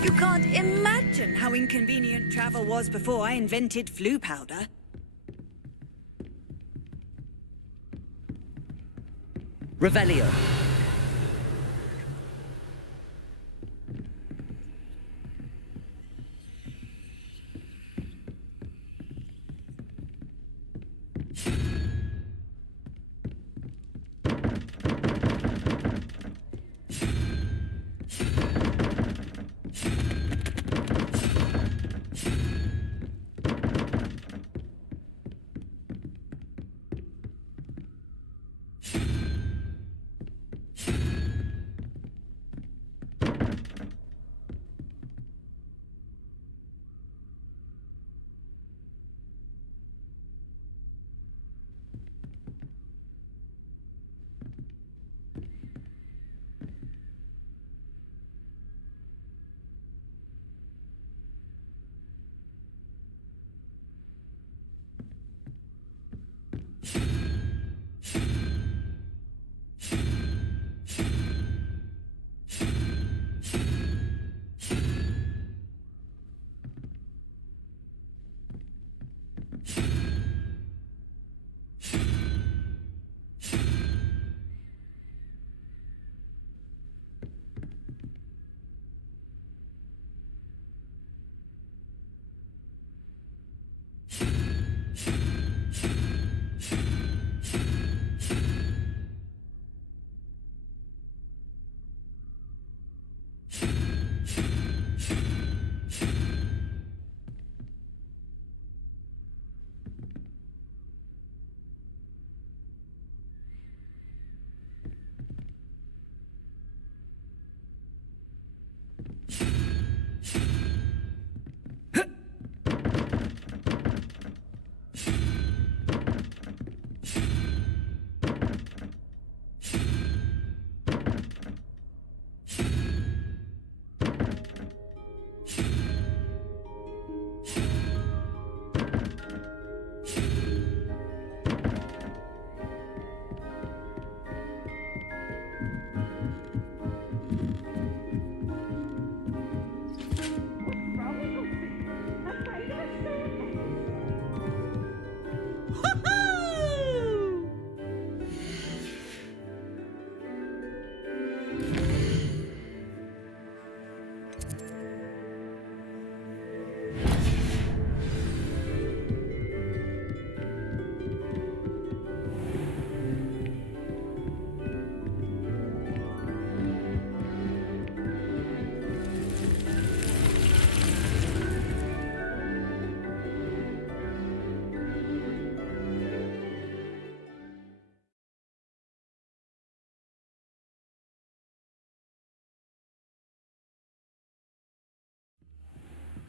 You can't imagine how inconvenient travel was before I invented flu powder. Revelio.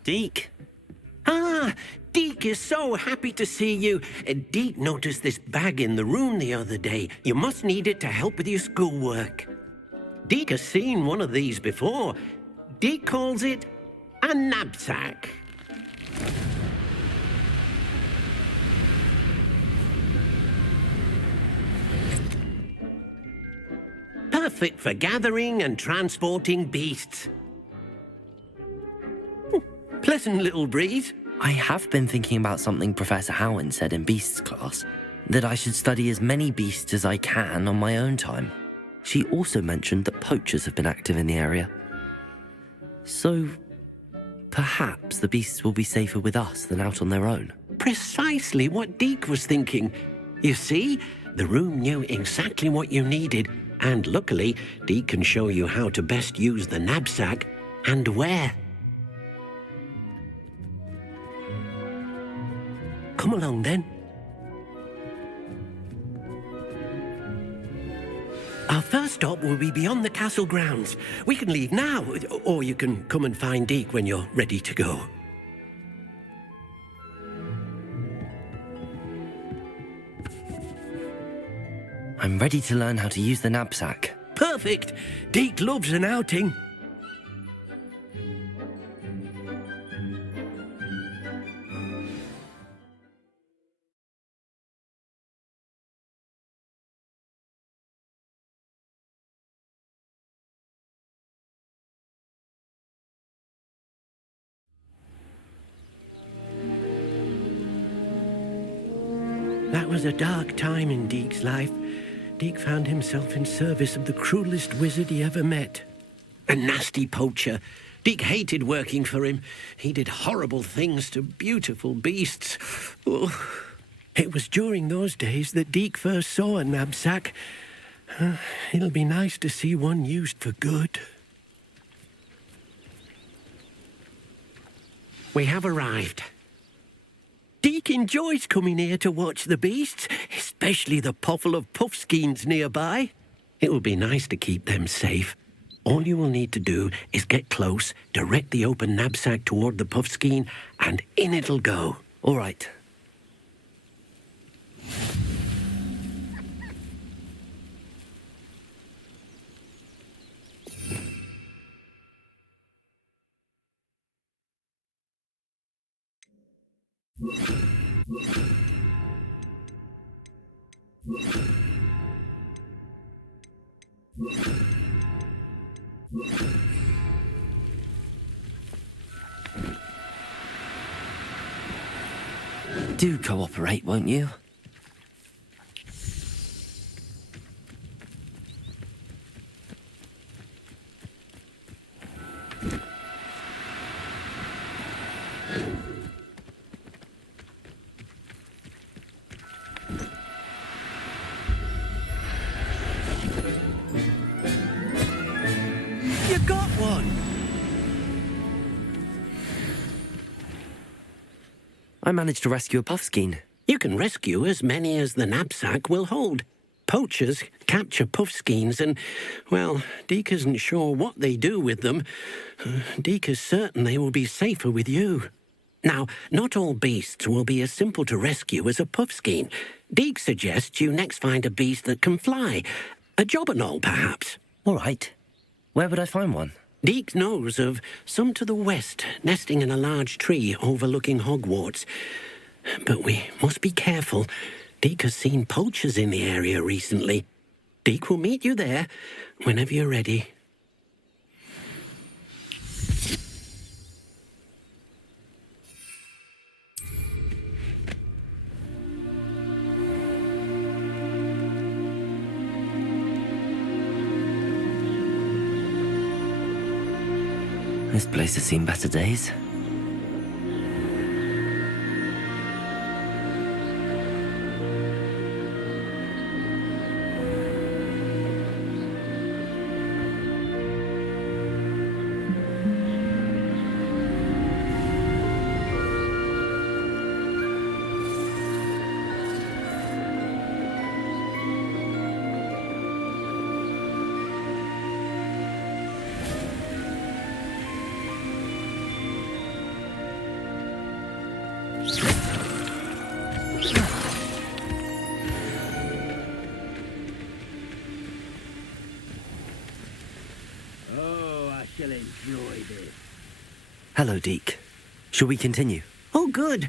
Deke. Ah, Deke is so happy to see you. Deke noticed this bag in the room the other day. You must need it to help with your schoolwork. Deke has seen one of these before. Deke calls it a knapsack. Perfect for gathering and transporting beasts. Pleasant little breeze. I have been thinking about something Professor Howard said in Beasts class, that I should study as many beasts as I can on my own time. She also mentioned that poachers have been active in the area. So, perhaps the beasts will be safer with us than out on their own. Precisely what Deke was thinking. You see, the room knew exactly what you needed, and luckily, Deke can show you how to best use the knapsack and where. Come along then. Our first stop will be beyond the castle grounds. We can leave now, or you can come and find Deke when you're ready to go. I'm ready to learn how to use the knapsack. Perfect! Deke loves an outing. That was a dark time in Deke's life. Deke found himself in service of the cruelest wizard he ever met. A nasty poacher. Deke hated working for him. He did horrible things to beautiful beasts. Oh. It was during those days that Deke first saw a knapsack. It'll be nice to see one used for good. We have arrived. Deke enjoys coming here to watch the beasts, especially the potful of puffskeins nearby. It will be nice to keep them safe. All you will need to do is get close, direct the open knapsack toward the puffskein, and in it'll go. All right. Do cooperate, won't you? You got one! I managed to rescue a puffskein. You can rescue as many as the knapsack will hold. Poachers capture puffskeins and, well, Deke isn't sure what they do with them. Deke is certain they will be safer with you. Now, not all beasts will be as simple to rescue as a puffskein. Deke suggests you next find a beast that can fly. A jobberknoll, perhaps. All right. Where would I find one? Deke knows of some to the west, nesting in a large tree overlooking Hogwarts. But we must be careful. Deke has seen poachers in the area recently. Deke will meet you there whenever you're ready. This place has seen better days. Shall enjoy this. Hello, Deke. Shall we continue? Oh, good.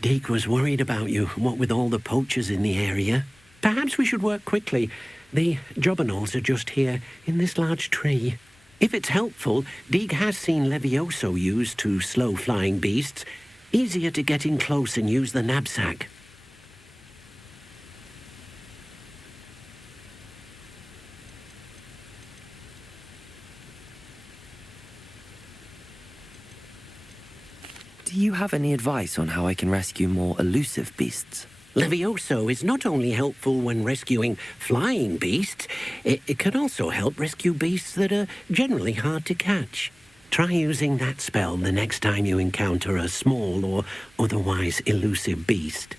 Deke was worried about you, what with all the poachers in the area. Perhaps we should work quickly. The jobberknolls are just here, in this large tree. If it's helpful, Deke has seen Levioso used to slow flying beasts. Easier to get in close and use the knapsack. Do you have any advice on how I can rescue more elusive beasts? Levioso is not only helpful when rescuing flying beasts, it can also help rescue beasts that are generally hard to catch. Try using that spell the next time you encounter a small or otherwise elusive beast.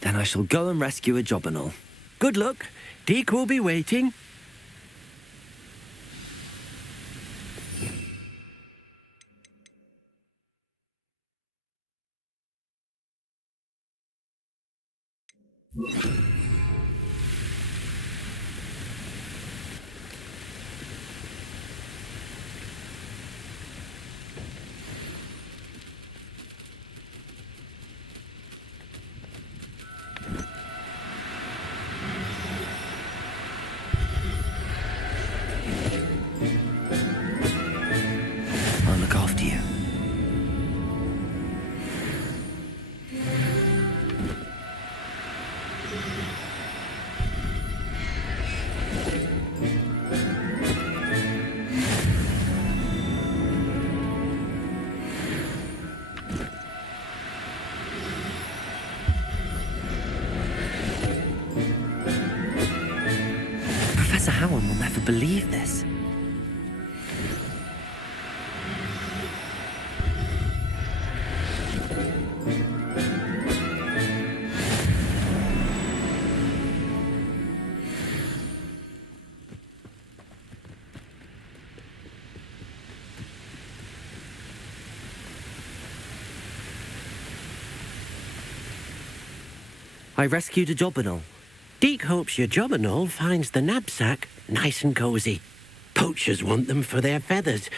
Then I shall go and rescue a Jobberknoll. Good luck. Deke will be waiting. I'll look after you. Professor Howard will never believe this. I rescued a Jobberknoll. Deke hopes your Jobberknoll finds the knapsack nice and cozy. Poachers want them for their feathers,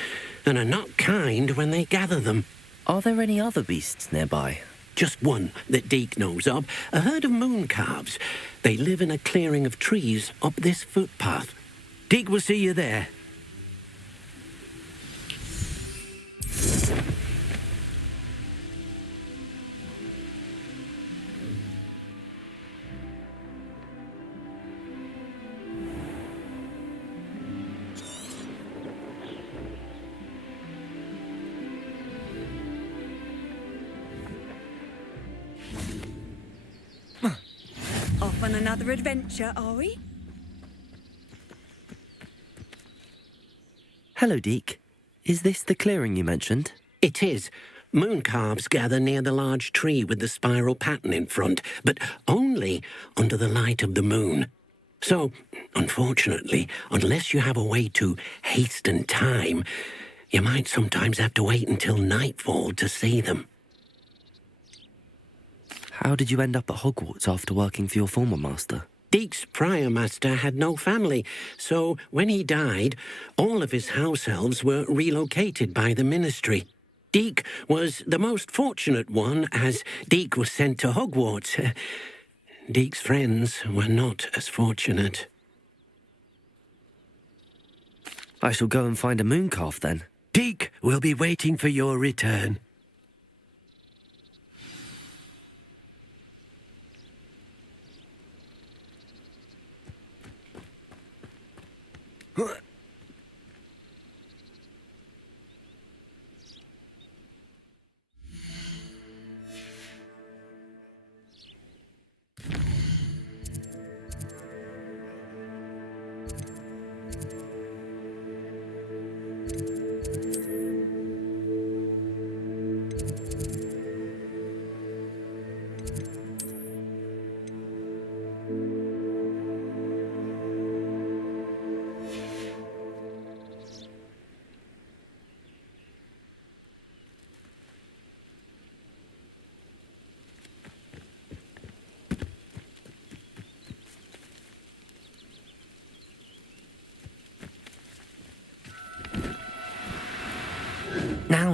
and are not kind when they gather them. Are there any other beasts nearby? Just one that Deke knows of, a herd of mooncalves. They live in a clearing of trees up this footpath. Deke will see you there. Off on another adventure, are we? Hello, Deke. Is this the clearing you mentioned? It is. Mooncalves gather near the large tree with the spiral pattern in front, but only under the light of the moon. So, unfortunately, unless you have a way to hasten time, you might sometimes have to wait until nightfall to see them. How did you end up at Hogwarts after working for your former master? Deke's prior master had no family, so when he died, all of his house elves were relocated by the ministry. Deke was the most fortunate one, as Deke was sent to Hogwarts. Deke's friends were not as fortunate. I shall go and find a mooncalf then. Deke will be waiting for your return.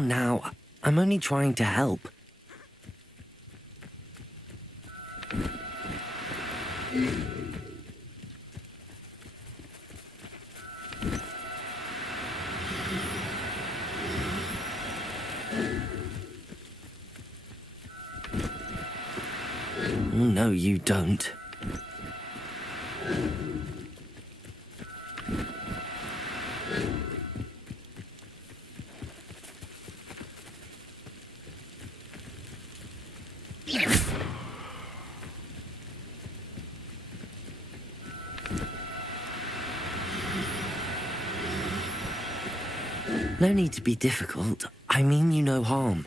Now, I'm only trying to help. No, you don't. No need to be difficult. I mean you no harm.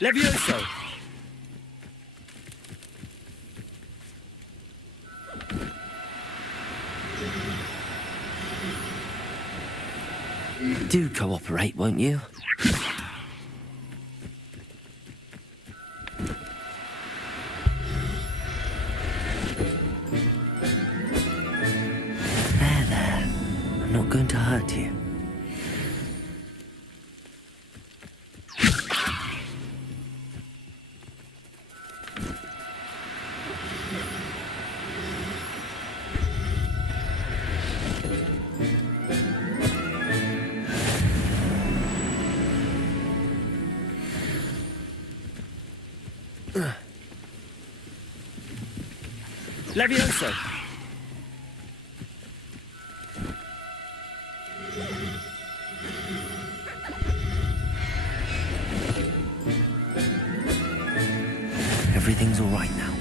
Levioso! Do cooperate, won't you? There. I'm not going to hurt you. Levioso! Everything's all right now.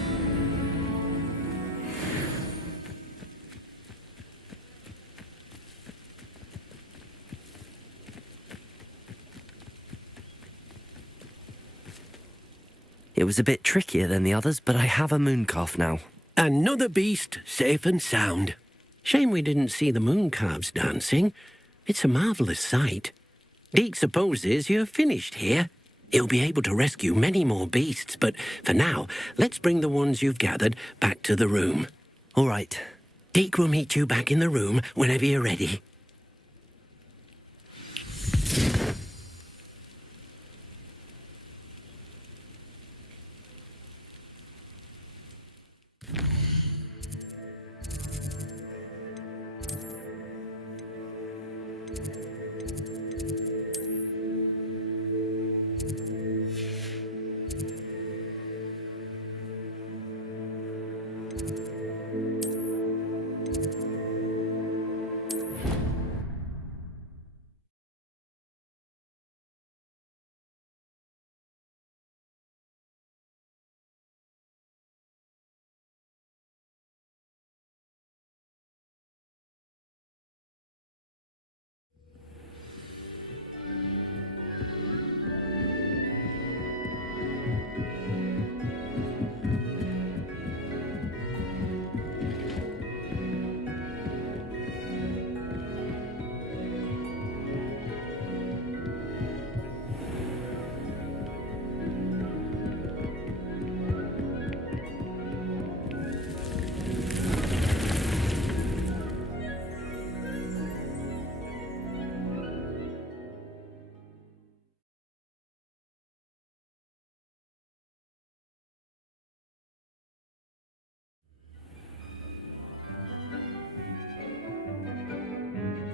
It was a bit trickier than the others, but I have a mooncalf now. Another beast, safe and sound. Shame we didn't see the mooncalves dancing. It's a marvellous sight. Deke supposes you're finished here. He'll be able to rescue many more beasts, but for now, let's bring the ones you've gathered back to the room. All right. Deke will meet you back in the room whenever you're ready.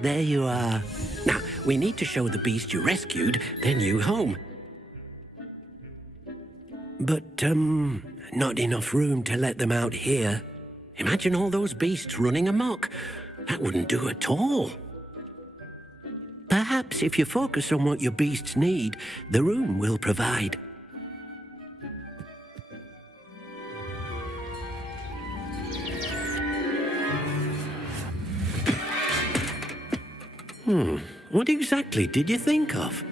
There you are. Now, we need to show the beast you rescued their new home. But, not enough room to let them out here. Imagine all those beasts running amok. That wouldn't do at all. Perhaps if you focus on what your beasts need, the room will provide. What exactly did you think of?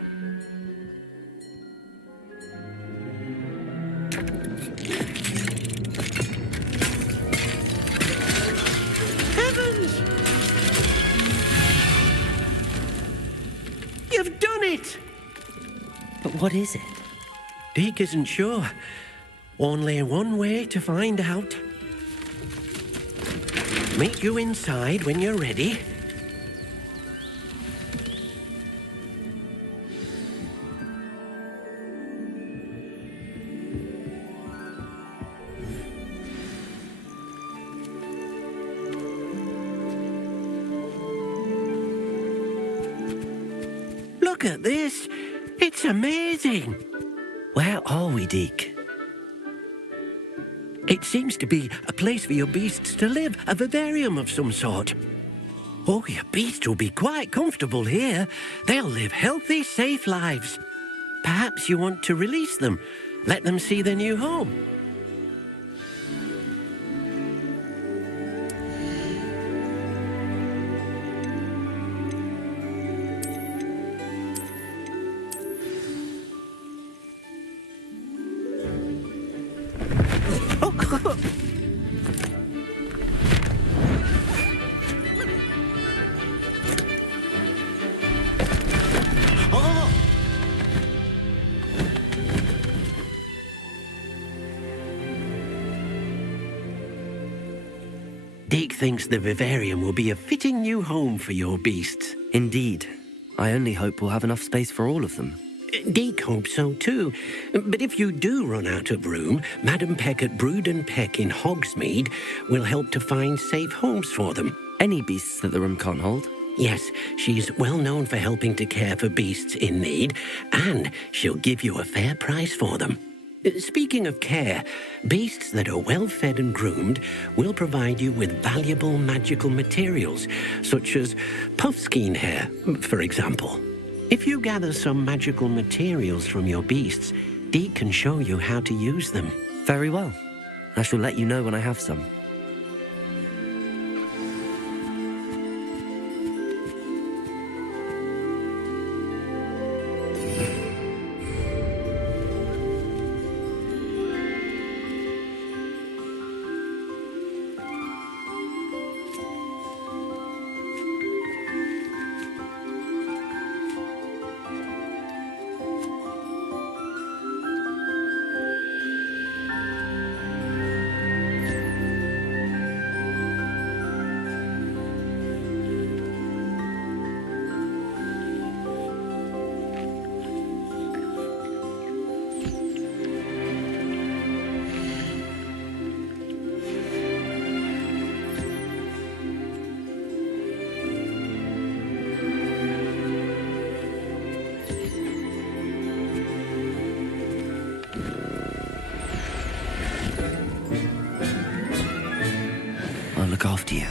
Heavens! You've done it! But what is it? Deke isn't sure. Only one way to find out. Meet you inside when you're ready. Look at this. It's amazing. Where are we, Deke? It seems to be a place for your beasts to live, a vivarium of some sort. Oh, your beasts will be quite comfortable here. They'll live healthy, safe lives. Perhaps you want to release them. Let them see their new home. Deke thinks the vivarium will be a fitting new home for your beasts. Indeed. I only hope we'll have enough space for all of them. Deke hopes so too. But if you do run out of room, Madam Peck at Brood and Peck in Hogsmeade will help to find safe homes for them. Any beasts that the room can't hold? Yes, she's well known for helping to care for beasts in need, and she'll give you a fair price for them. Speaking of care, beasts that are well fed and groomed will provide you with valuable magical materials, such as puffskein hair, for example. If you gather some magical materials from your beasts, Deke can show you how to use them. Very well. I shall let you know when I have some. I'll look after you.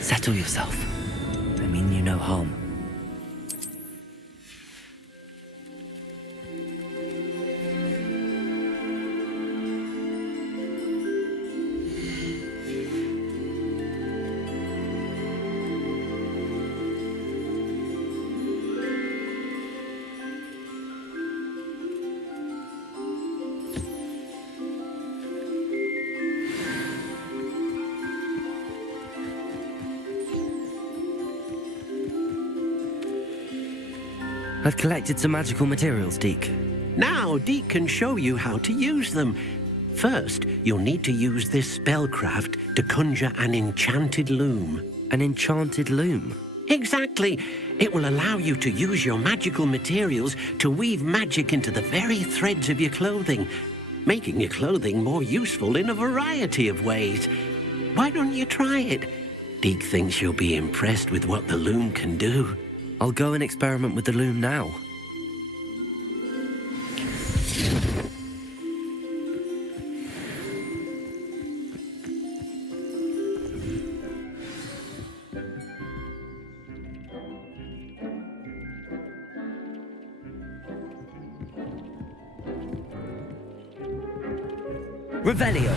Settle yourself. I mean you no harm. I've collected some magical materials, Deke. Now Deke can show you how to use them. First, you'll need to use this spellcraft to conjure an enchanted loom. An enchanted loom? Exactly. It will allow you to use your magical materials to weave magic into the very threads of your clothing, making your clothing more useful in a variety of ways. Why don't you try it? Deke thinks you'll be impressed with what the loom can do. I'll go and experiment with the loom now. Revelio.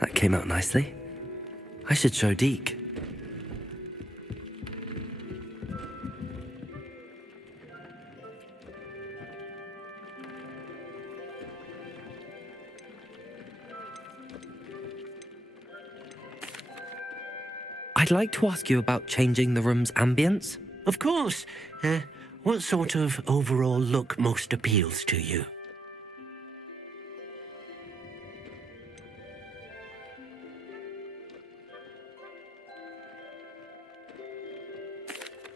That came out nicely. I should show Deke. I'd like to ask you about changing the room's ambience. Of course. What sort of overall look most appeals to you?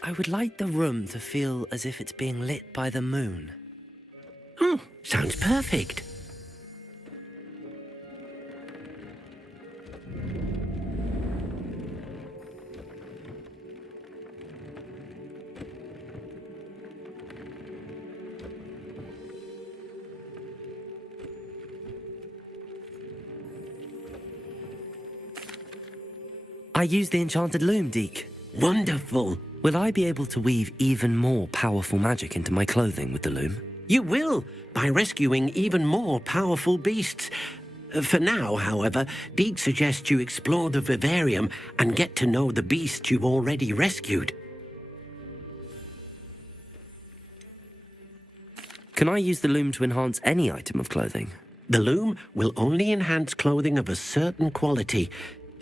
I would like the room to feel as if it's being lit by the moon. Oh, sounds perfect. I use the enchanted loom, Deke. Wonderful. Will I be able to weave even more powerful magic into my clothing with the loom? You will, by rescuing even more powerful beasts. For now, however, Deke suggests you explore the vivarium and get to know the beasts you've already rescued. Can I use the loom to enhance any item of clothing? The loom will only enhance clothing of a certain quality.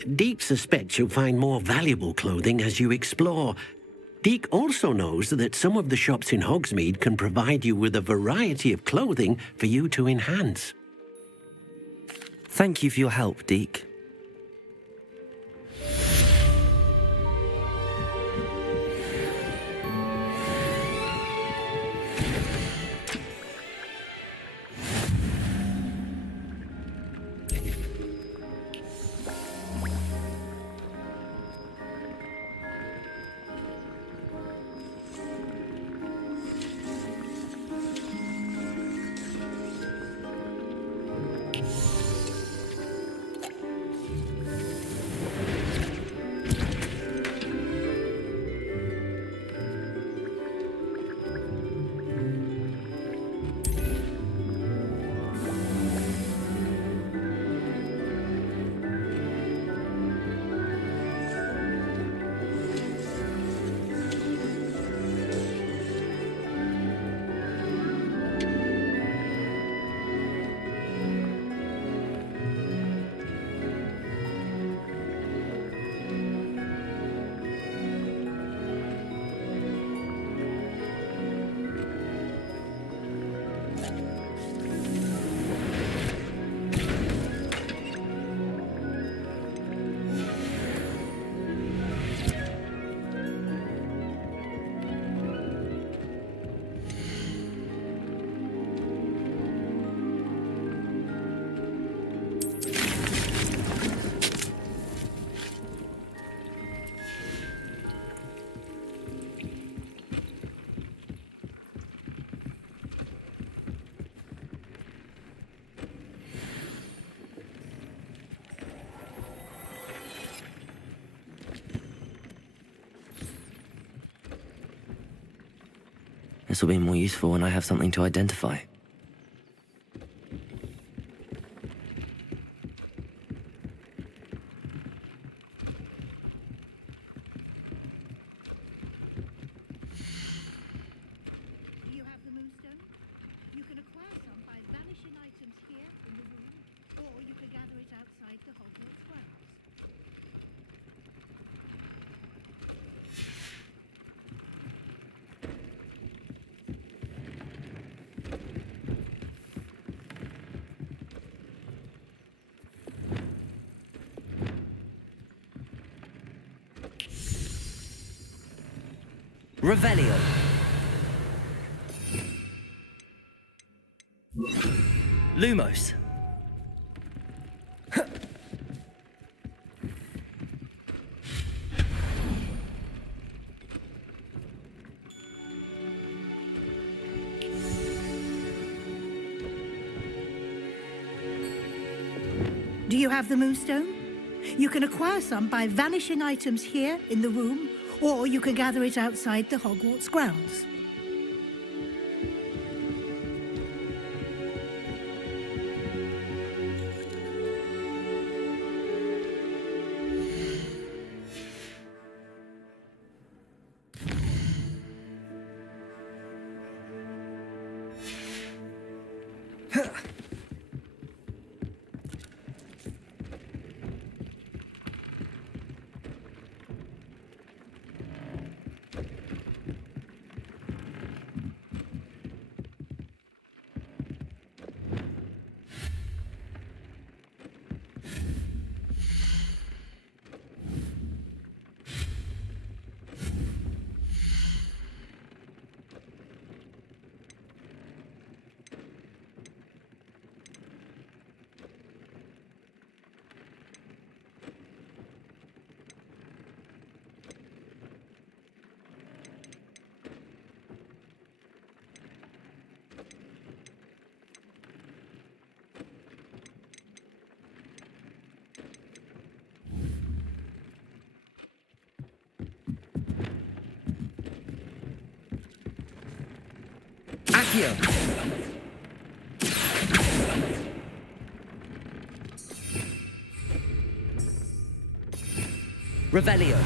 Deke suspects you'll find more valuable clothing as you explore. Deke also knows that some of the shops in Hogsmeade can provide you with a variety of clothing for you to enhance. Thank you for your help, Deke. This will be more useful when I have something to identify. Do you have the moonstone? You can acquire some by vanishing items here in the room, or you can gather it outside the Hogwarts grounds. Revelio. Lumos. Do you have the moonstone? You can acquire some by vanishing items here in the room, or you can gather it outside the Hogwarts grounds. Accio. Revelio.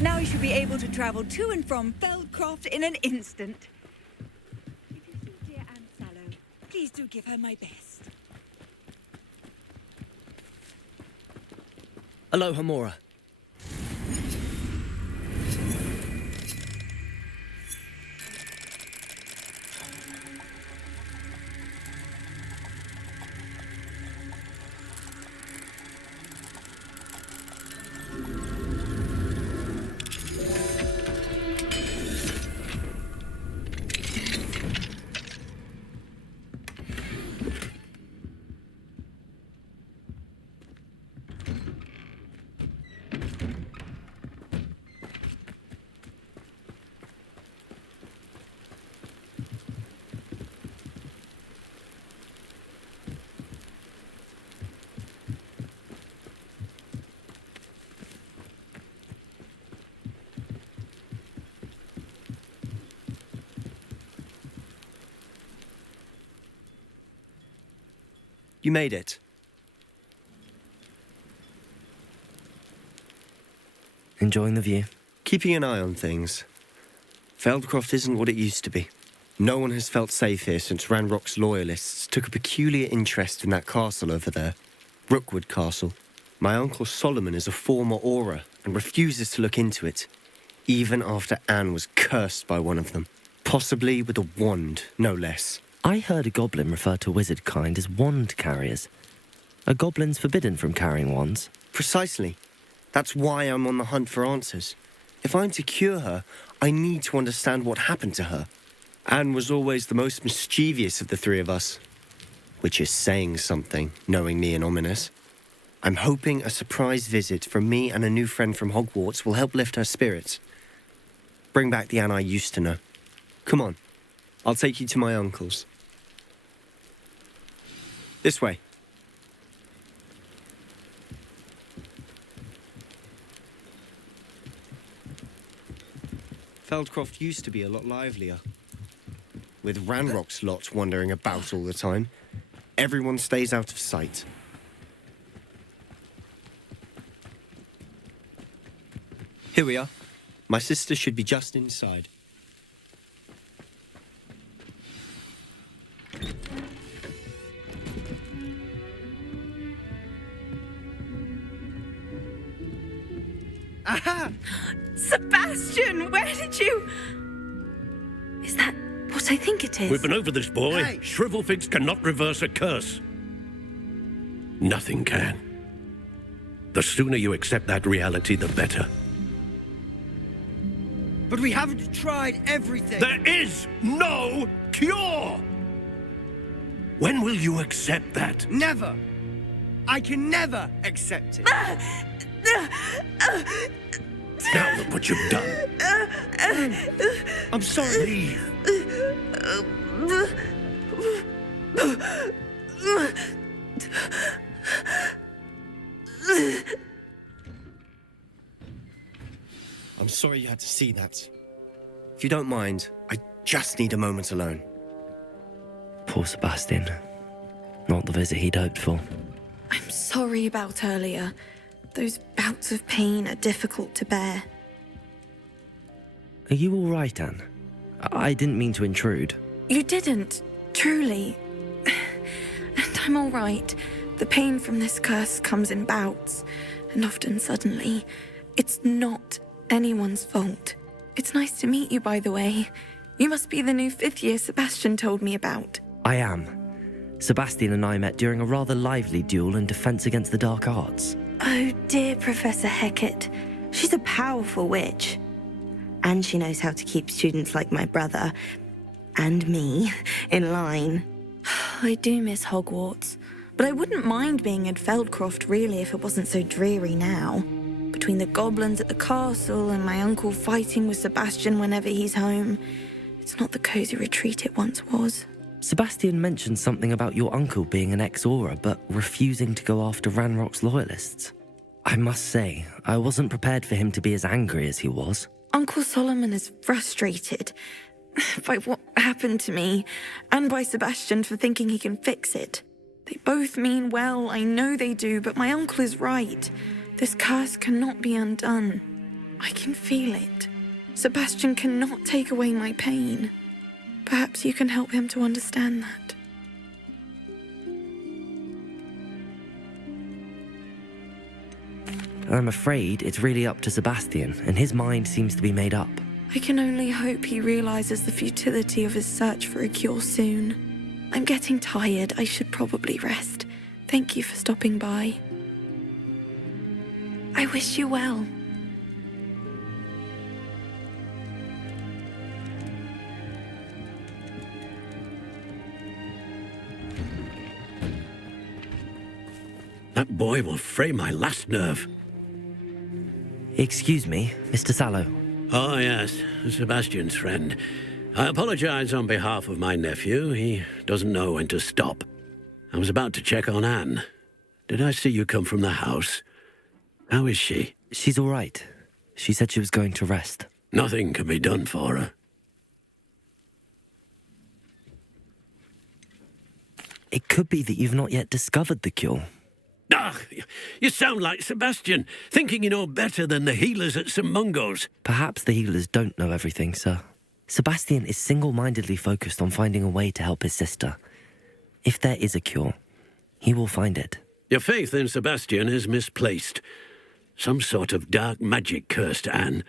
Now you should be able to travel to and from Feldcroft in an instant. If you see dear Aunt Sallow, please do give her my best. Aloha, Mora. You made it. Enjoying the view? Keeping an eye on things. Feldcroft isn't what it used to be. No one has felt safe here since Ranrock's loyalists took a peculiar interest in that castle over there. Rookwood Castle. My uncle Solomon is a former Auror and refuses to look into it, even after Anne was cursed by one of them. Possibly with a wand, no less. I heard a goblin refer to wizard kind as wand carriers. Are goblins forbidden from carrying wands? Precisely. That's why I'm on the hunt for answers. If I'm to cure her, I need to understand what happened to her. Anne was always the most mischievous of the three of us. Which is saying something, knowing me and Ominous. I'm hoping a surprise visit from me and a new friend from Hogwarts will help lift her spirits. Bring back the Anne I used to know. Come on, I'll take you to my uncle's. This way. Feldcroft used to be a lot livelier. With Ranrock's lot wandering about all the time, everyone stays out of sight. Here we are. My sister should be just inside. Aha! Sebastian, where did you... Is that what I think it is? We've been over this, boy. Hey. Shrivelfigs cannot reverse a curse. Nothing can. The sooner you accept that reality, the better. But we haven't tried everything. There is no cure! When will you accept that? Never. I can never accept it. Now look what you've done. I'm sorry. Leave. I'm sorry you had to see that. If you don't mind, I just need a moment alone. Poor Sebastian. Not the visit he'd hoped for. I'm sorry about earlier. Those bouts of pain are difficult to bear. Are you all right, Anne? I didn't mean to intrude. You didn't, truly. And I'm all right. The pain from this curse comes in bouts, and often suddenly. It's not anyone's fault. It's nice to meet you, by the way. You must be the new 5th year Sebastian told me about. I am. Sebastian and I met during a rather lively duel in Defense Against the Dark Arts. Oh dear, Professor Hecat. She's a powerful witch. And she knows how to keep students like my brother, and me, in line. I do miss Hogwarts, but I wouldn't mind being at Feldcroft really if it wasn't so dreary now. Between the goblins at the castle and my uncle fighting with Sebastian whenever he's home, it's not the cozy retreat it once was. Sebastian mentioned something about your uncle being an ex-Aura, but refusing to go after Ranrock's loyalists. I must say, I wasn't prepared for him to be as angry as he was. Uncle Solomon is frustrated by what happened to me, and by Sebastian for thinking he can fix it. They both mean well, I know they do, but my uncle is right. This curse cannot be undone. I can feel it. Sebastian cannot take away my pain. Perhaps you can help him to understand that. I'm afraid it's really up to Sebastian, and his mind seems to be made up. I can only hope he realizes the futility of his search for a cure soon. I'm getting tired. I should probably rest. Thank you for stopping by. I wish you well. That boy will fray my last nerve. Excuse me, Mr. Sallow. Oh, yes, Sebastian's friend. I apologize on behalf of my nephew. He doesn't know when to stop. I was about to check on Anne. Did I see you come from the house? How is she? She's all right. She said she was going to rest. Nothing can be done for her. It could be that you've not yet discovered the cure. Ah, you sound like Sebastian, thinking you know better than the healers at St. Mungo's. Perhaps the healers don't know everything, sir. Sebastian is single-mindedly focused on finding a way to help his sister. If there is a cure, he will find it. Your faith in Sebastian is misplaced. Some sort of dark magic cursed Anne,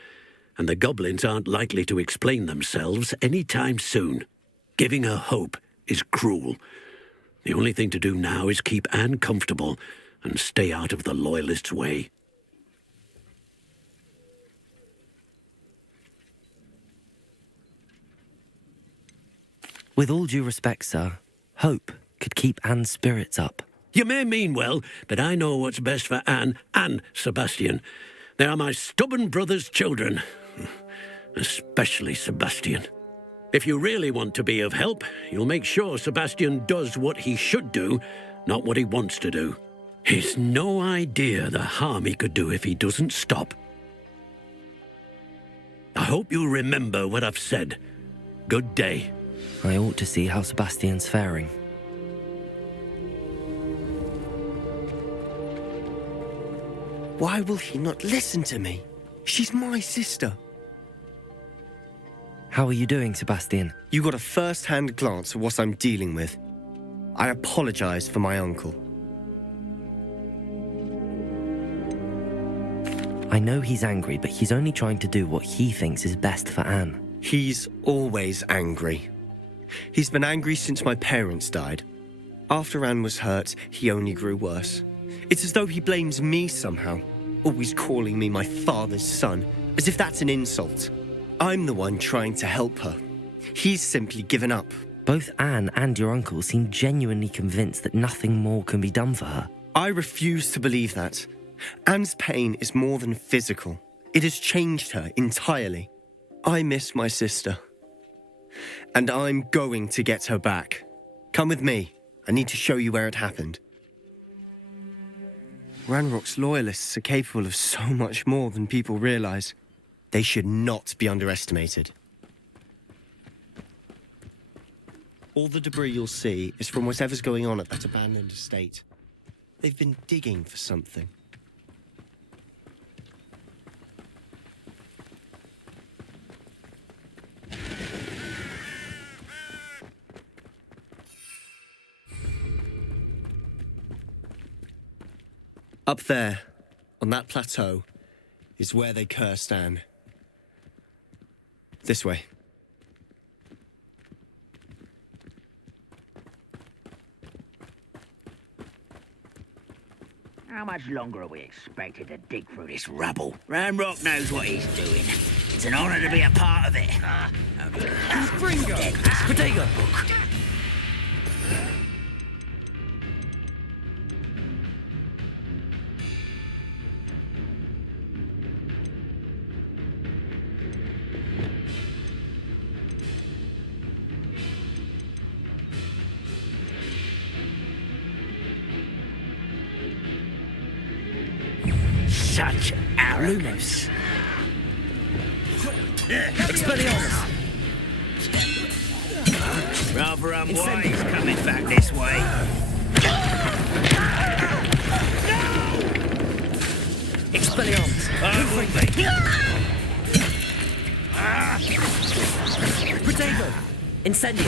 and the goblins aren't likely to explain themselves any time soon. Giving her hope is cruel. The only thing to do now is keep Anne comfortable and stay out of the Loyalists' way. With all due respect, sir, hope could keep Anne's spirits up. You may mean well, but I know what's best for Anne and Sebastian. They are my stubborn brother's children. Especially Sebastian. If you really want to be of help, you'll make sure Sebastian does what he should do, not what he wants to do. He's no idea the harm he could do if he doesn't stop. I hope you'll remember what I've said. Good day. I ought to see how Sebastian's faring. Why will he not listen to me? She's my sister. How are you doing, Sebastian? You got a first-hand glance at what I'm dealing with. I apologize for my uncle. I know he's angry, but he's only trying to do what he thinks is best for Anne. He's always angry. He's been angry since my parents died. After Anne was hurt, he only grew worse. It's as though he blames me somehow, always calling me my father's son, as if that's an insult. I'm the one trying to help her. He's simply given up. Both Anne and your uncle seem genuinely convinced that nothing more can be done for her. I refuse to believe that. Anne's pain is more than physical. It has changed her entirely. I miss my sister. And I'm going to get her back. Come with me. I need to show you where it happened. Ranrock's loyalists are capable of so much more than people realize. They should not be underestimated. All the debris you'll see is from whatever's going on at that abandoned estate. They've been digging for something. Up there, on that plateau, is where they cursed Anne. This way. How much longer are we expected to dig through this rubble? Ranrock knows what he's doing. It's an honor to be a part of it. Gringo! Potato! Such arrogance. Expelliarmus! Rather unwise coming back this way. Expelliarmus! Potato! Incendio!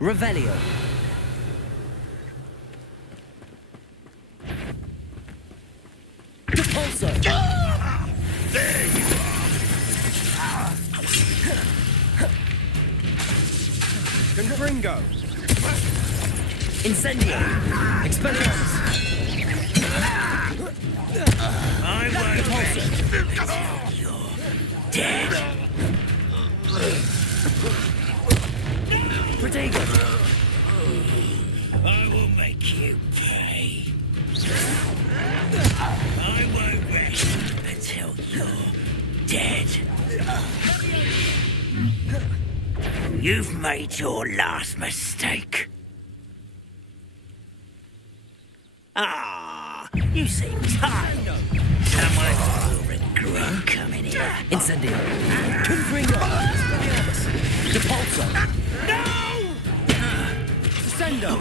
Revelio. Repulso. There you are. Confringo! Incendio. Expelliarmus. I won't rest. You're dead. Protego. I will make you pay. I won't rest until you're dead. You've made your last mistake. Ah, you seem tired. Someone will regret coming here. Incendio. Confringo. Expelliarmus. Repulso. No! Descendo!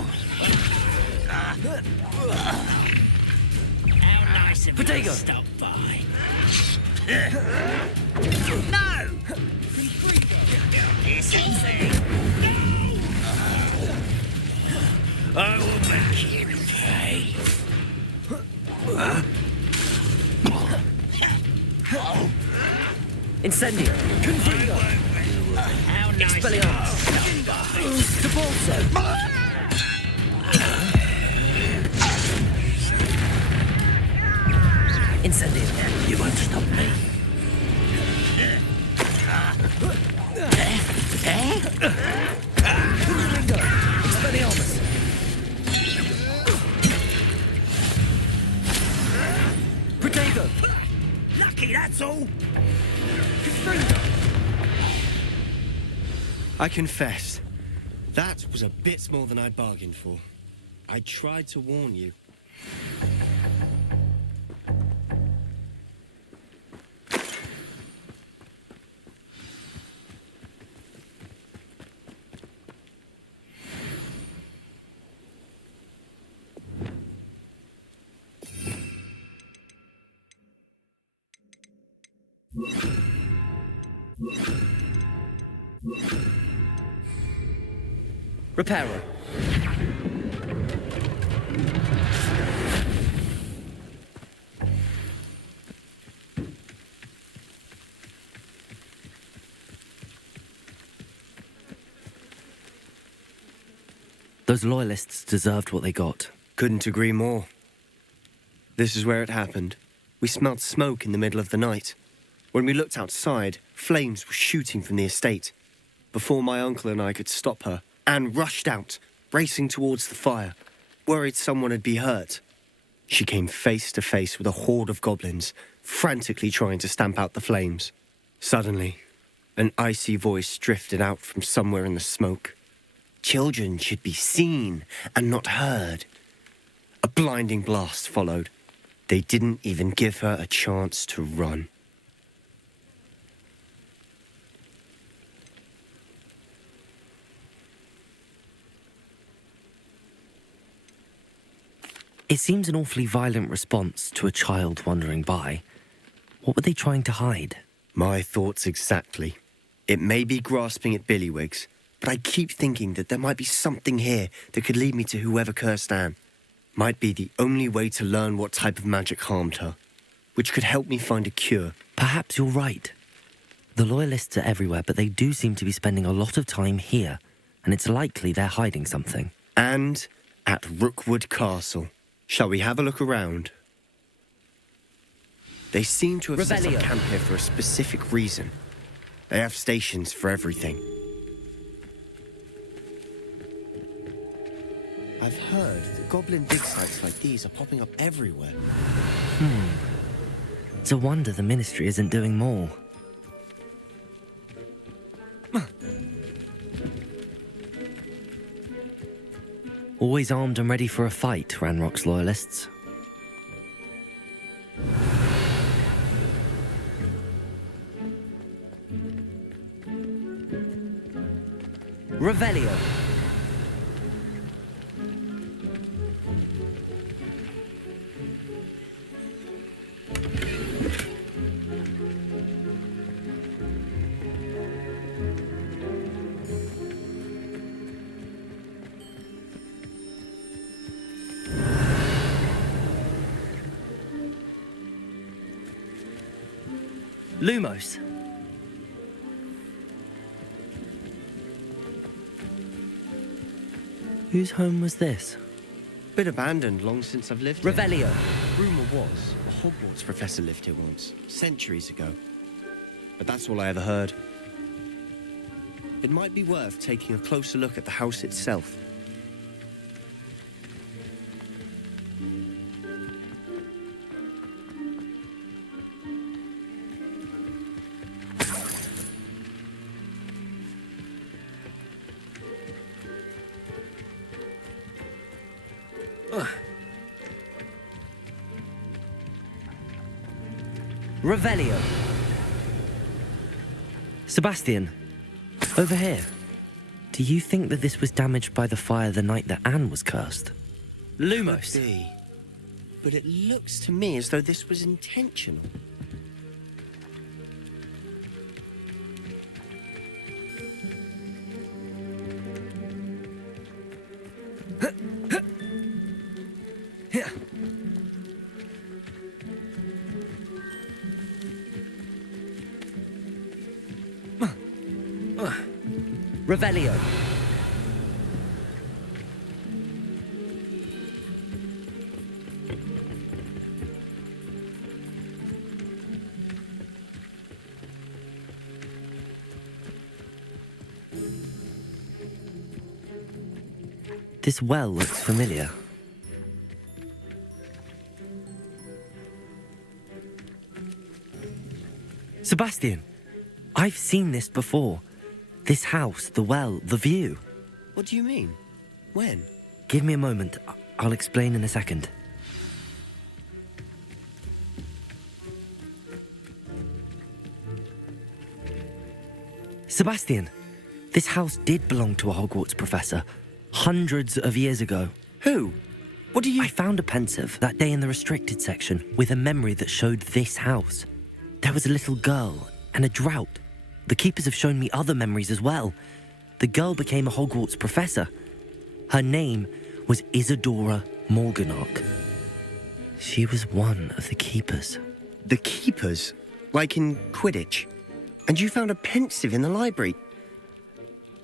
How nice of you to Potato. stop by. No! This is it. I will make you pay. Incendio! Confringo! How nice. Expelliarmus! Depulso! Incendio! You won't stop me. Confringo! Expelliarmus! Protego! Lucky, that's all. I confess, that was a bit more than I'd bargained for. I tried to warn you. Reparo. Those loyalists deserved what they got. Couldn't agree more. This is where it happened. We smelled smoke in the middle of the night. When we looked outside, flames were shooting from the estate. Before my uncle and I could stop her, Anne rushed out, racing towards the fire, worried someone had been hurt. She came face to face with a horde of goblins, frantically trying to stamp out the flames. Suddenly, an icy voice drifted out from somewhere in the smoke. Children should be seen and not heard. A blinding blast followed. They didn't even give her a chance to run. It seems an awfully violent response to a child wandering by. What were they trying to hide? My thoughts exactly. It may be grasping at billywhigs, but I keep thinking that there might be something here that could lead me to whoever cursed Anne. Might be the only way to learn what type of magic harmed her, which could help me find a cure. Perhaps you're right. The loyalists are everywhere, but they do seem to be spending a lot of time here, and it's likely they're hiding something. And at Rookwood Castle. Shall we have a look around? They seem to have set up camp here for a specific reason. They have stations for everything. I've heard that goblin dig sites like these are popping up everywhere. It's a wonder the Ministry isn't doing more. Always armed and ready for a fight, Ranrock's loyalists. Revelio. Lumos. Whose home was this? Been abandoned long since I've lived here. Revelio. Rumour was a Hogwarts professor lived here once, centuries ago. But that's all I ever heard. It might be worth taking a closer look at the house itself. Revelio. Sebastian, over here. Do you think that this was damaged by the fire the night that Anne was cursed? Lumos. Could be. But it looks to me as though this was intentional. Revelio. This well looks familiar. Sebastian, I've seen this before. This house, the well, the view. What do you mean? When? Give me a moment. I'll explain in a second. Sebastian, this house did belong to a Hogwarts professor hundreds of years ago. Who? What do you... I found a pensive that day in the restricted section with a memory that showed this house. There was a little girl and a drought. The keepers have shown me other memories as well. The girl became a Hogwarts professor. Her name was Isadora Morganach. She was one of the keepers. The keepers? Like in Quidditch? And you found a pensive in the library?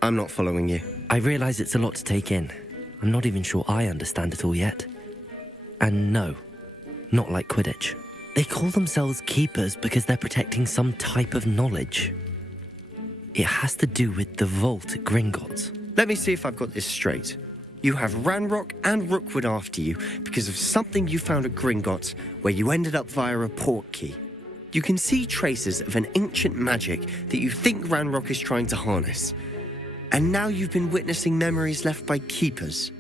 I'm not following you. I realise it's a lot to take in. I'm not even sure I understand it all yet. And no, not like Quidditch. They call themselves keepers because they're protecting some type of knowledge. It has to do with the vault at Gringotts. Let me see if I've got this straight. You have Ranrock and Rookwood after you because of something you found at Gringotts where you ended up via a portkey. You can see traces of an ancient magic that you think Ranrock is trying to harness. And now you've been witnessing memories left by keepers.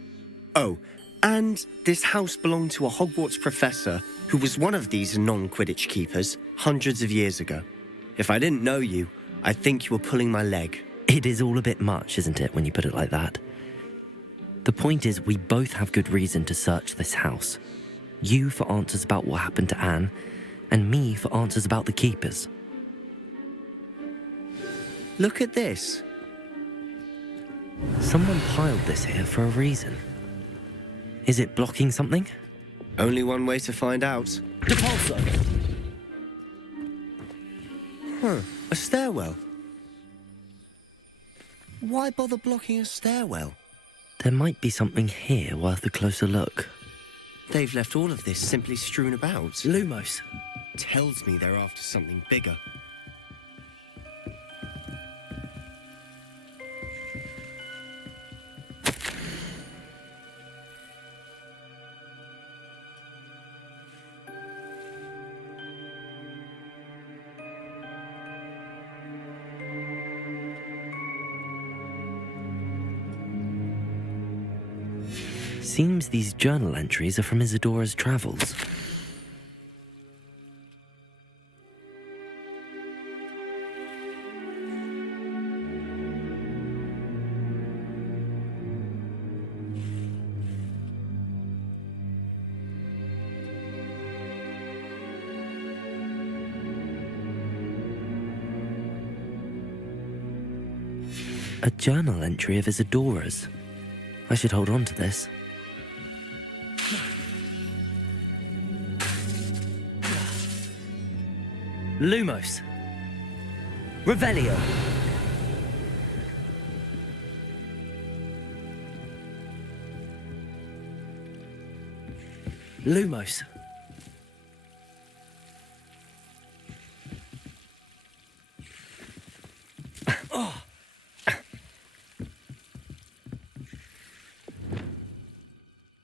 Oh, and this house belonged to a Hogwarts professor who was one of these non-Quidditch keepers hundreds of years ago. If I didn't know you, I'd think you were pulling my leg. It is all a bit much, isn't it, when you put it like that? The point is, we both have good reason to search this house. You for answers about what happened to Anne, and me for answers about the keepers. Look at this. Someone piled this here for a reason. Is it blocking something? Only one way to find out. Depulso! Huh, a stairwell. Why bother blocking a stairwell? There might be something here worth a closer look. They've left all of this simply strewn about. Lumos. Tells me they're after something bigger. Seems these journal entries are from Isadora's travels. A journal entry of Isadora's. I should hold on to this. Lumos. Revelio. Lumos. Oh.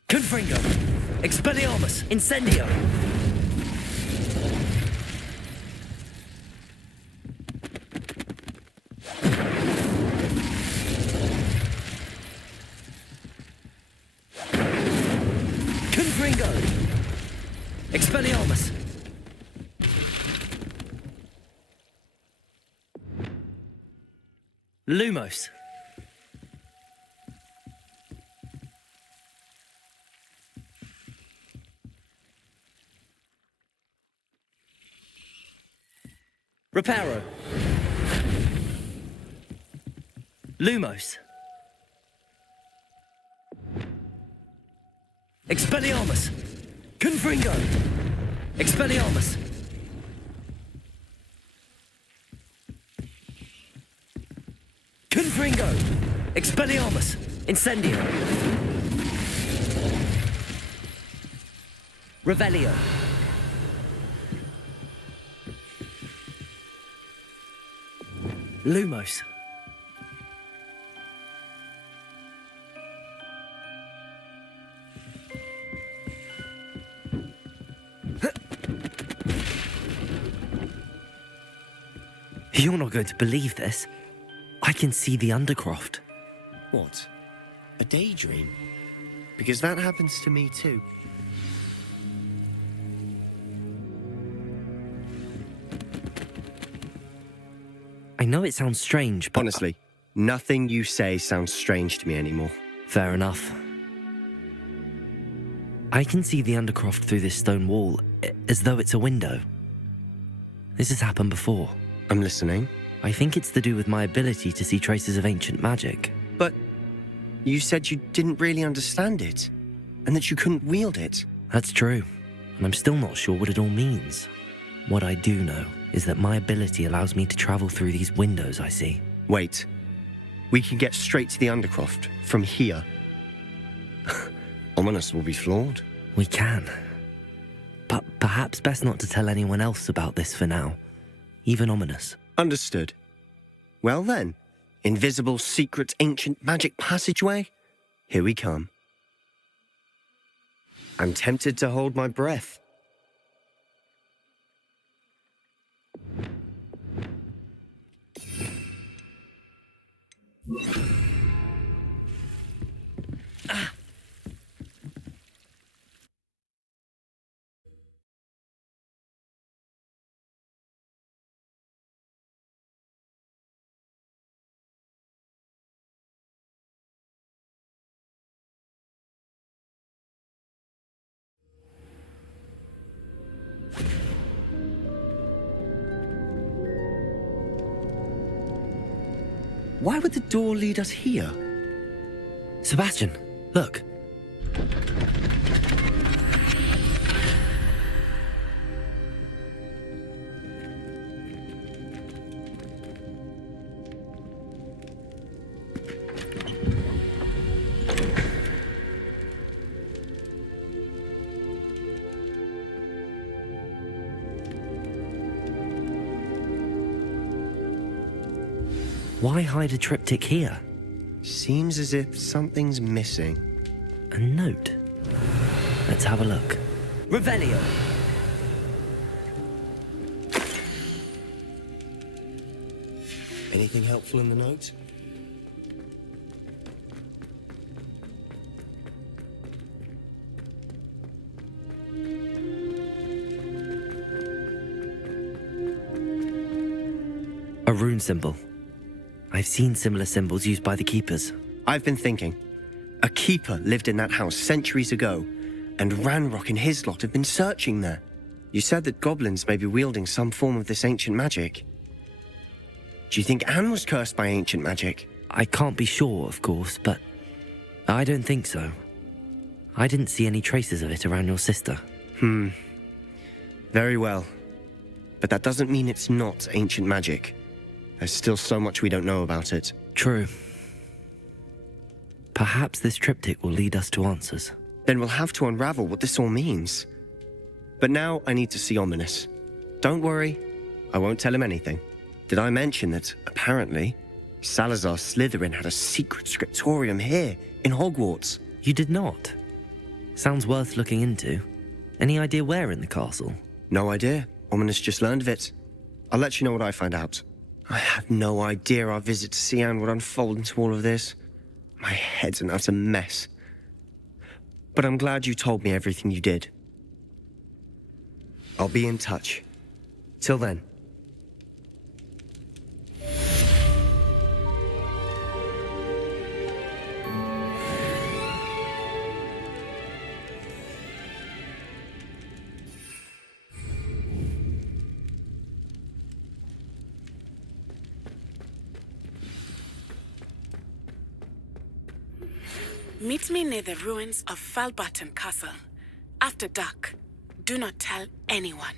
Confringo. Expelliarmus. Incendio. Expelliarmus! Lumos. Reparo. Lumos. Expelliarmus. Confringo. Expelliarmus. Confringo! Expelliarmus! Incendio! Revelio! Lumos! You're not going to believe this. I can see the Undercroft. What? A daydream? Because that happens to me too. I know it sounds strange, but... Honestly, nothing you say sounds strange to me anymore. Fair enough. I can see the Undercroft through this stone wall, as though it's a window. This has happened before. I'm listening. I think it's to do with my ability to see traces of ancient magic. But you said you didn't really understand it, and that you couldn't wield it. That's true, and I'm still not sure what it all means. What I do know is that my ability allows me to travel through these windows I see. Wait. We can get straight to the Undercroft from here. Ominous will be flawed. We can. But perhaps best not to tell anyone else about this for now. Even Ominous. Understood. Well then, invisible, secret, ancient magic passageway? Here we come. I'm tempted to hold my breath. Why would the door lead us here? Sebastian, look. Why hide a triptych here? Seems as if something's missing. A note. Let's have a look. Revelio! Anything helpful in the note? A rune symbol. I've seen similar symbols used by the keepers. I've been thinking. A keeper lived in that house centuries ago, and Ranrock and his lot have been searching there. You said that goblins may be wielding some form of this ancient magic. Do you think Anne was cursed by ancient magic? I can't be sure, of course, but I don't think so. I didn't see any traces of it around your sister. Very well. But that doesn't mean it's not ancient magic. There's still so much we don't know about it. True. Perhaps this triptych will lead us to answers. Then we'll have to unravel what this all means. But now I need to see Ominous. Don't worry, I won't tell him anything. Did I mention that, apparently, Salazar Slytherin had a secret scriptorium here, in Hogwarts? You did not? Sounds worth looking into. Any idea where in the castle? No idea. Ominous just learned of it. I'll let you know what I find out. I had no idea our visit to Sian would unfold into all of this. My head's an utter mess. But I'm glad you told me everything you did. I'll be in touch. Till then. Meet me near the ruins of Falbaton Castle. After dark. Do not tell anyone.